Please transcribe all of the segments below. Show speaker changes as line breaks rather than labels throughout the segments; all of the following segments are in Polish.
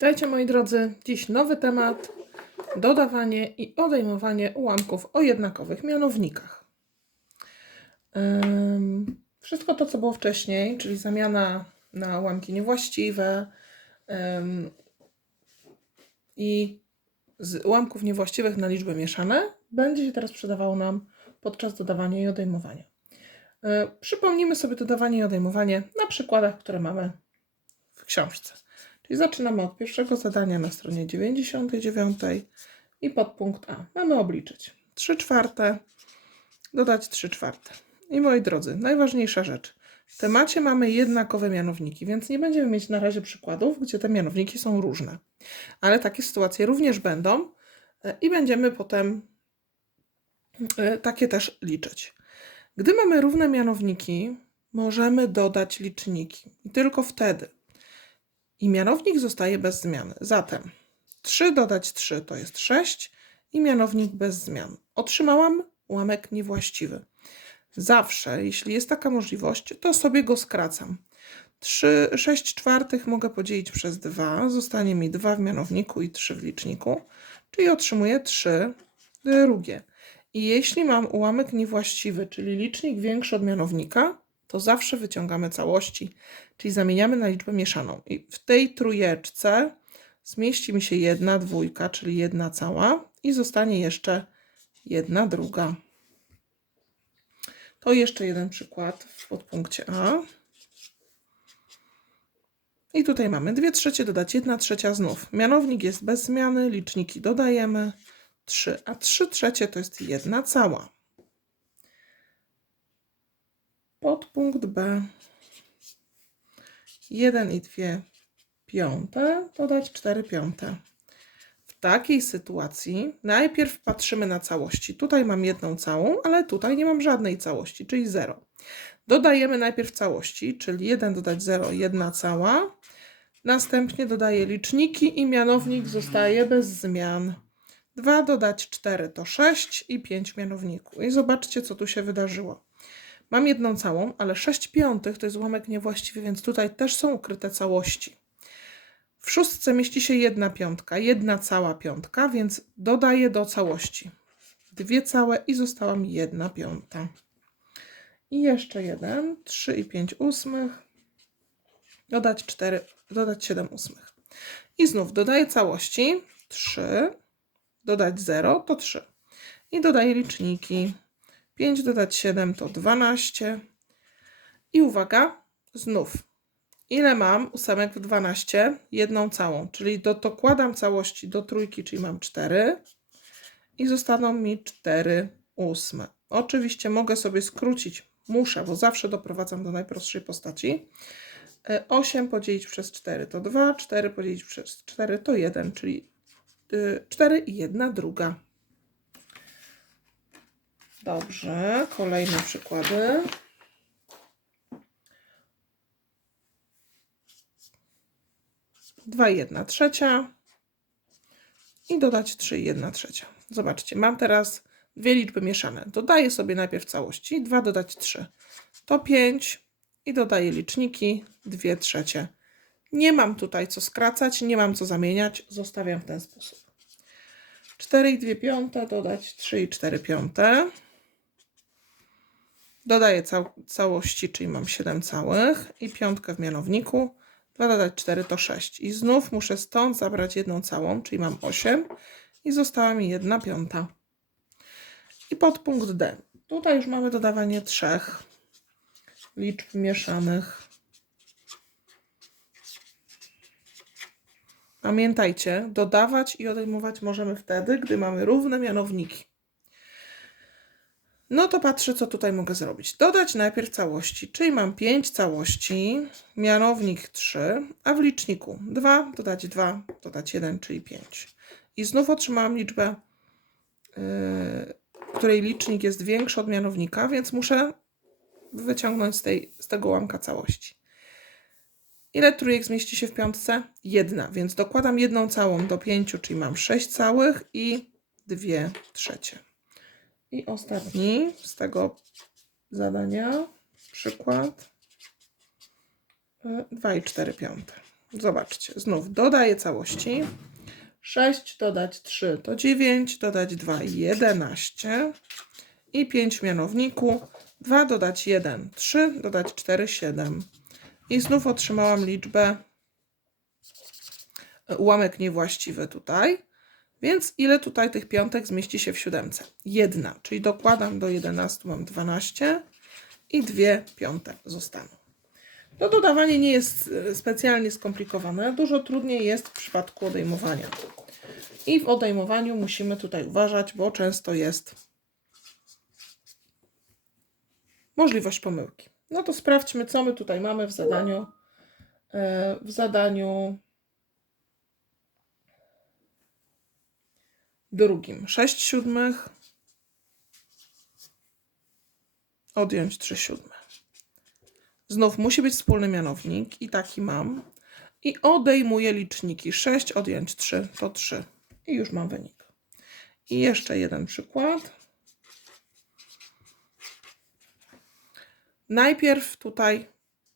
Witajcie moi drodzy. Dziś nowy temat: dodawanie i odejmowanie ułamków o jednakowych mianownikach. Wszystko to, co było wcześniej, czyli zamiana na ułamki niewłaściwe i z ułamków niewłaściwych na liczby mieszane, będzie się teraz przydawało nam podczas dodawania i odejmowania. Yy, Przypomnijmy sobie dodawanie i odejmowanie na przykładach, które mamy w książce. Czyli zaczynamy od pierwszego zadania na stronie 99 i podpunkt A. Mamy obliczyć 3 czwarte, dodać 3 czwarte. I moi drodzy, najważniejsza rzecz. W temacie mamy jednakowe mianowniki, więc nie będziemy mieć na razie przykładów, gdzie te mianowniki są różne. Ale takie sytuacje również będą e, i będziemy potem e, takie też liczyć. Gdy mamy równe mianowniki, możemy dodać liczniki. I tylko wtedy i mianownik zostaje bez zmiany. Zatem 3 dodać 3 to jest 6 i mianownik bez zmian. Otrzymałam ułamek niewłaściwy. Zawsze, jeśli jest taka możliwość, to sobie go skracam. 3, 6 czwartych mogę podzielić przez 2, zostanie mi 2 w mianowniku i 3 w liczniku, czyli otrzymuję 3 drugie. I jeśli mam ułamek niewłaściwy, czyli licznik większy od mianownika, to zawsze wyciągamy całości, czyli zamieniamy na liczbę mieszaną. I w tej trójeczce zmieści mi się jedna dwójka, czyli jedna cała i zostanie jeszcze jedna druga. To jeszcze jeden przykład w podpunkcie A. I tutaj mamy 2 trzecie dodać 1 trzecia znów. Mianownik jest bez zmiany, liczniki dodajemy 3, a 3 trzecie to jest 1 cała. Podpunkt B. 1 i 2 piąte dodać 4 piąte. W takiej sytuacji najpierw patrzymy na całości. Tutaj mam jedną całą, ale tutaj nie mam żadnej całości, czyli 0. Dodajemy najpierw całości, czyli 1 dodać 0, 1 cała. Następnie dodaję liczniki i mianownik zostaje bez zmian. 2 dodać 4 to 6 i 5 mianowniku. I zobaczcie, co tu się wydarzyło. Mam jedną całą, ale 6 piątych to jest ułamek niewłaściwy, więc tutaj też są ukryte całości. W szóstce mieści się jedna piątka, jedna cała piątka, więc dodaję do całości dwie całe i została mi jedna piąta. I jeszcze jeden, 3 i 5 ósmych, dodać 4, dodać 7 ósmych. I znów dodaję całości, 3, dodać 0 to 3. I dodaję liczniki, 5 dodać 7 to 12. I uwaga, znów. Ile mam ósemek w 12? Jedną całą, czyli do, dokładam całości do trójki, czyli mam 4. I zostaną mi 4 ósme. Oczywiście mogę sobie skrócić, muszę, bo zawsze doprowadzam do najprostszej postaci. 8 podzielić przez 4 to 2, 4 podzielić przez 4 to 1, czyli 4 i 1 druga. Dobrze, kolejne przykłady. Dwa jedna trzecia i dodać 3 i 1 trzecia. Zobaczcie, mam teraz dwie liczby mieszane. Dodaję sobie najpierw całości, 2 dodać 3 to 5 i dodaję liczniki 2 trzecie. Nie mam tutaj co skracać, nie mam co zamieniać, zostawiam w ten sposób. 4 i 2 piąte, dodać 3 i 4 piąte. Dodaję cał całości, czyli mam 7 całych i piątkę w mianowniku. 2 dodać 4 to 6. I znów muszę stąd zabrać jedną całą, czyli mam 8 i została mi 1 piąta. I podpunkt D. Tutaj już mamy dodawanie trzech liczb mieszanych. Pamiętajcie, dodawać i odejmować możemy wtedy, gdy mamy równe mianowniki. No to patrzę, co tutaj mogę zrobić. Dodać najpierw całości, czyli mam 5 całości, mianownik 3, a w liczniku 2, dodać 2, dodać 1, czyli 5. I znów otrzymałam liczbę, yy, której licznik jest większy od mianownika, więc muszę wyciągnąć z, tej, z tego ułamka całości. Ile trójek zmieści się w piątce? Jedna, więc dokładam jedną całą do pięciu, czyli mam 6 całych i 2 trzecie. I ostatni z tego zadania, przykład 2 i 4 piąte. Zobaczcie, znów dodaję całości. 6 dodać 3 to 9, dodać 2 11 i 5 w mianowniku. 2 dodać 1 3, dodać 4 7. I znów otrzymałam liczbę e, ułamek niewłaściwy tutaj. Więc ile tutaj tych piątek zmieści się w siódemce? Jedna, czyli dokładam do 11, mam 12 i dwie piąte zostaną. To dodawanie nie jest e, specjalnie skomplikowane, dużo trudniej jest w przypadku odejmowania. I w odejmowaniu musimy tutaj uważać, bo często jest możliwość pomyłki. No to sprawdźmy, co my tutaj mamy w zadaniu. e, W zadaniu drugim 6 siódmych, odjąć 3 siódme. Znów musi być wspólny mianownik i taki mam. I odejmuję liczniki 6, odjąć 3 to 3. I już mam wynik. I jeszcze jeden przykład. Najpierw tutaj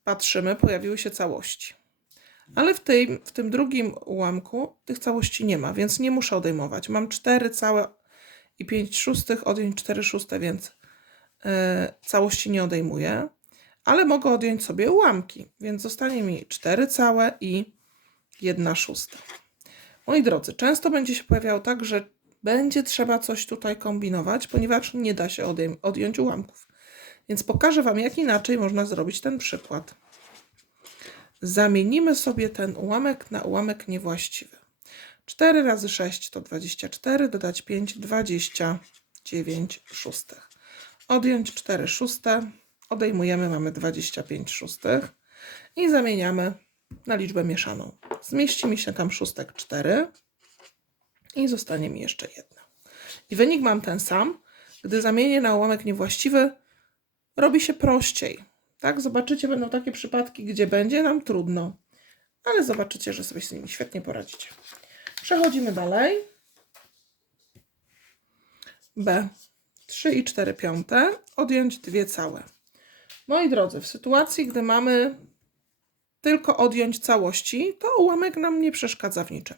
patrzymy, pojawiły się całości. Ale w tym, w tym drugim ułamku tych całości nie ma, więc nie muszę odejmować. Mam 4 całe i 5 szóstych, odjąć 4 szóste, więc e, całości nie odejmuję. Ale mogę odjąć sobie ułamki, więc zostanie mi 4 całe i 1 szósta. Moi drodzy, często będzie się pojawiało tak, że będzie trzeba coś tutaj kombinować, ponieważ nie da się odjąć ułamków. Więc pokażę Wam, jak inaczej można zrobić ten przykład. Zamienimy sobie ten ułamek na ułamek niewłaściwy. 4 razy 6 to 24, dodać 5, 29 szóstych. Odjąć 4 szóste, odejmujemy, mamy 25 szóstych i zamieniamy na liczbę mieszaną. Zmieści mi się tam szóstek 4 i zostanie mi jeszcze jedna. I wynik mam ten sam. Gdy zamienię na ułamek niewłaściwy, robi się prościej. Tak, zobaczycie, będą takie przypadki, gdzie będzie nam trudno, ale zobaczycie, że sobie z nimi świetnie poradzicie. Przechodzimy dalej. B. 3 i 4 piąte, odjąć dwie całe. Moi drodzy, w sytuacji, gdy mamy tylko odjąć całości, to ułamek nam nie przeszkadza w niczym.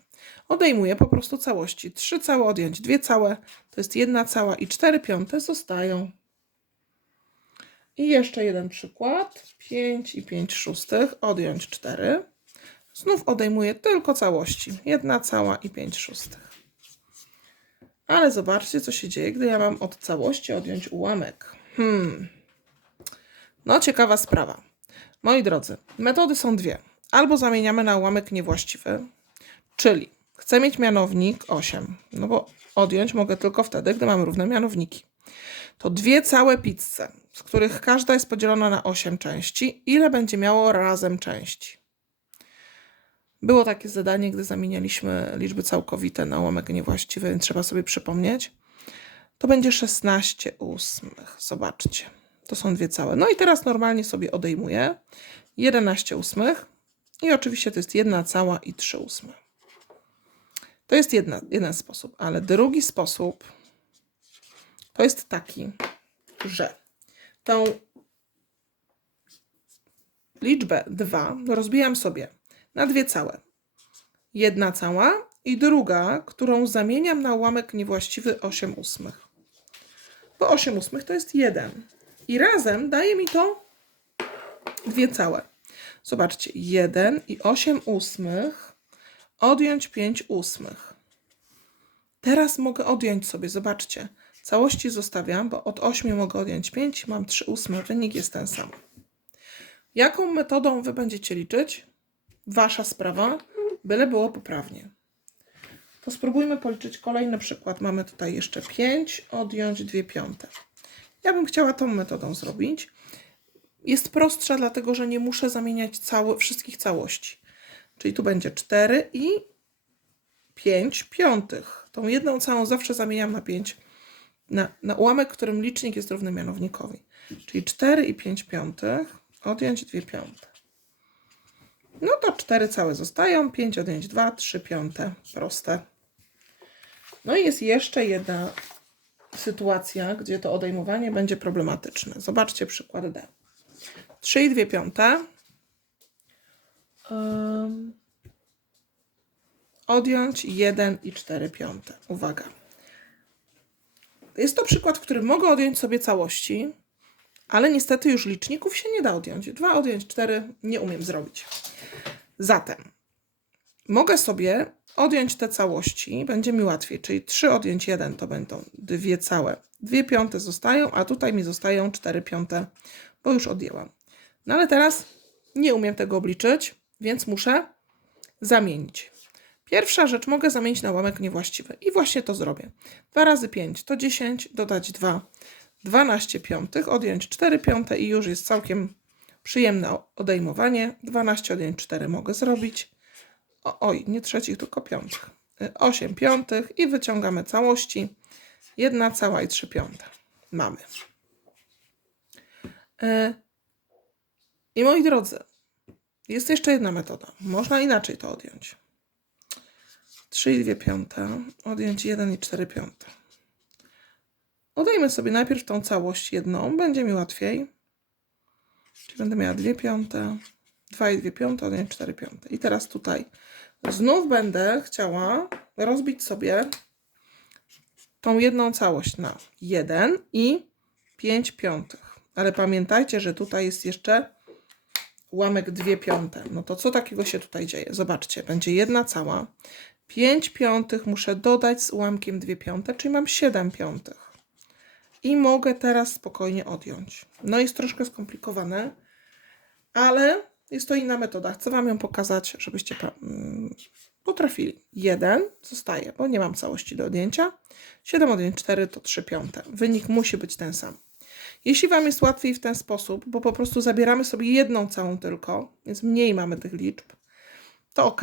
Odejmuję po prostu całości. 3 całe odjąć dwie całe, to jest jedna cała i 4 piąte zostają. I jeszcze jeden przykład. 5 i 5 szóstych, odjąć 4. Znów odejmuję tylko całości. Jedna cała i 5 szóstych. Ale zobaczcie, co się dzieje, gdy ja mam od całości odjąć ułamek. Hmm. No, ciekawa sprawa. Moi drodzy, metody są dwie. Albo zamieniamy na ułamek niewłaściwy, czyli chcę mieć mianownik 8, no bo odjąć mogę tylko wtedy, gdy mam równe mianowniki to dwie całe pizze, z których każda jest podzielona na 8 części. Ile będzie miało razem części? Było takie zadanie, gdy zamienialiśmy liczby całkowite na ułamek niewłaściwy, więc trzeba sobie przypomnieć. To będzie 16 ósmych. Zobaczcie. To są dwie całe. No i teraz normalnie sobie odejmuję 11 ósmych i oczywiście to jest jedna cała i 3 ósme. To jest jedna, jeden sposób, ale drugi sposób to jest taki, że tą liczbę 2 rozbijam sobie na dwie całe. Jedna cała i druga, którą zamieniam na ułamek niewłaściwy 8 ósmych. Bo 8 ósmych to jest 1. I razem daje mi to dwie całe. Zobaczcie, 1 i 8 ósmych odjąć 5 ósmych. Teraz mogę odjąć sobie, zobaczcie, Całości zostawiam, bo od 8 mogę odjąć 5, mam 3 ósme, wynik jest ten sam. Jaką metodą Wy będziecie liczyć? Wasza sprawa, byle było poprawnie. To spróbujmy policzyć kolejny przykład. Mamy tutaj jeszcze 5, odjąć 2 piąte. Ja bym chciała tą metodą zrobić. Jest prostsza, dlatego że nie muszę zamieniać cały, wszystkich całości. Czyli tu będzie 4 i 5 piątych. Tą jedną całą zawsze zamieniam na 5 na, na ułamek, którym licznik jest równy mianownikowi. Czyli 4 i 5 piątych odjąć 2 piąte. No to 4 całe zostają, 5 odjąć 2, 3 piąte. Proste. No i jest jeszcze jedna sytuacja, gdzie to odejmowanie będzie problematyczne. Zobaczcie przykład D. 3 i 2 piąte. Um, odjąć 1 i 4 piąte. Uwaga. Jest to przykład, w którym mogę odjąć sobie całości, ale niestety już liczników się nie da odjąć. 2 odjąć 4 nie umiem zrobić. Zatem mogę sobie odjąć te całości, będzie mi łatwiej, czyli 3 odjąć 1 to będą dwie całe. Dwie piąte zostają, a tutaj mi zostają 4 piąte, bo już odjęłam. No ale teraz nie umiem tego obliczyć, więc muszę zamienić. Pierwsza rzecz mogę zamienić na ułamek niewłaściwy i właśnie to zrobię. 2 razy 5 to 10, dodać 2, 12 piątych, odjąć 4 piąte i już jest całkiem przyjemne odejmowanie. 12 odjąć 4 mogę zrobić. O, oj, nie trzecich, tylko piątych. 8 piątych i wyciągamy całości. 1 cała i 3 piąte. Mamy. E, I moi drodzy, jest jeszcze jedna metoda. Można inaczej to odjąć. 3 i 2 piąte, odjąć 1 i 4 piąte. Odejmę sobie najpierw tą całość jedną, będzie mi łatwiej. Czyli będę miała 2 piąte, 2 i 2 piąte, odjąć 4 piąte. I teraz tutaj znów będę chciała rozbić sobie tą jedną całość na 1 i 5 piątych. Ale pamiętajcie, że tutaj jest jeszcze ułamek 2 piąte. No to co takiego się tutaj dzieje? Zobaczcie, będzie jedna cała. 5 piątych muszę dodać z ułamkiem 2 piąte, czyli mam 7 piątych. I mogę teraz spokojnie odjąć. No jest troszkę skomplikowane, ale jest to inna metoda. Chcę Wam ją pokazać, żebyście mm, potrafili. 1 zostaje, bo nie mam całości do odjęcia. 7 odjąć 4 to 3 piąte. Wynik musi być ten sam. Jeśli Wam jest łatwiej w ten sposób, bo po prostu zabieramy sobie jedną całą tylko, więc mniej mamy tych liczb, to ok.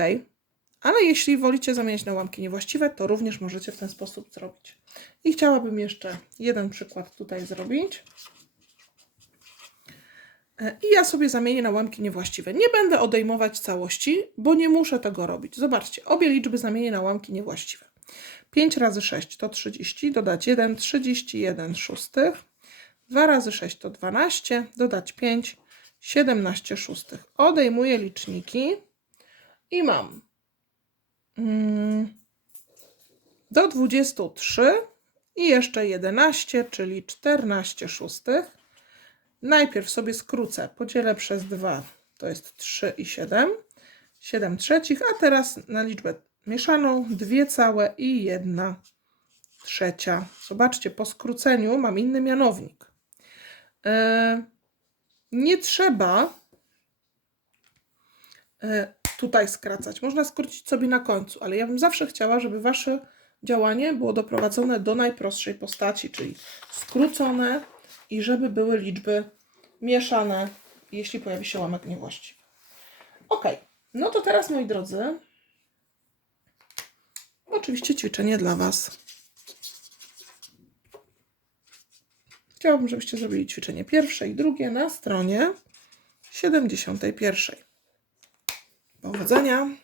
Ale jeśli wolicie zamieniać na ułamki niewłaściwe, to również możecie w ten sposób zrobić. I chciałabym jeszcze jeden przykład tutaj zrobić. E, I ja sobie zamienię na ułamki niewłaściwe. Nie będę odejmować całości, bo nie muszę tego robić. Zobaczcie, obie liczby zamienię na ułamki niewłaściwe. 5 razy 6 to 30, dodać 1, 31 szóstych. 2 razy 6 to 12, dodać 5, 17 szóstych. Odejmuję liczniki i mam do 23 i jeszcze 11, czyli 14 szóstych. Najpierw sobie skrócę, podzielę przez 2, to jest 3 i 7, 7 trzecich, a teraz na liczbę mieszaną 2 całe i 1 trzecia. Zobaczcie, po skróceniu mam inny mianownik. E, Nie trzeba e, tutaj skracać. Można skrócić sobie na końcu, ale ja bym zawsze chciała, żeby wasze działanie było doprowadzone do najprostszej postaci, czyli skrócone i żeby były liczby mieszane, jeśli pojawi się łamek niewłaściwy. Ok, no to teraz moi drodzy, oczywiście ćwiczenie dla Was. Chciałabym, żebyście zrobili ćwiczenie pierwsze i drugie na stronie 71. Powodzenia!